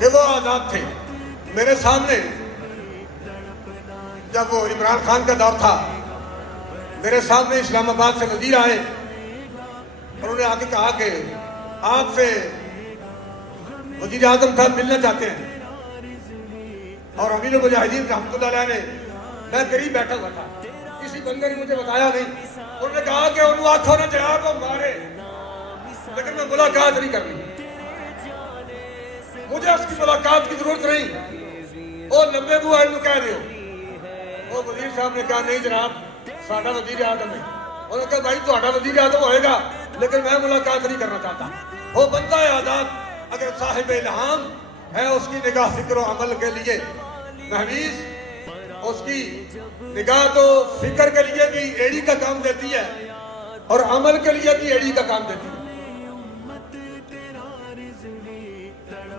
کہ وہ آزاد تھے. میرے سامنے جب وہ عمران خان کا دور تھا، میرے سامنے اسلام آباد سے وزیر آئے اور انہوں نے آ کے کہا کہ آپ سے وزیر اعظم صاحب ملنا چاہتے ہیں. اور امیر المجاہدین رحمۃ اللہ علیہ نے، میں قریب بیٹھا ہوا تھا، کسی بندے نے مجھے بتایا نہیں، انہوں نے کہا کہ انہوں آنکھوں نے جناب کو مارے لیکن میں ملاقات نہیں کرنی، مجھے اس کی ملاقات کی ضرورت نہیں. وہ لمبے بو ہے کہہ رہے ہو. وہ وزیر صاحب نے کہا نہیں جناب ساڈا وزیر اعظم ہے. انہوں نے کہا بھائی تہاڈا وزیر اعظم ہوئے گا لیکن میں ملاقات نہیں کرنا چاہتا. وہ بندہ ہے آزاد، اگر صاحب الہام ہے اس کی نگاہ فکر و عمل کے لیے محویز، اس کی نگاہ تو فکر کے لیے بھی ایڑی کا کام دیتی ہے اور عمل کے لیے بھی ایڑی کا کام دیتی ہے.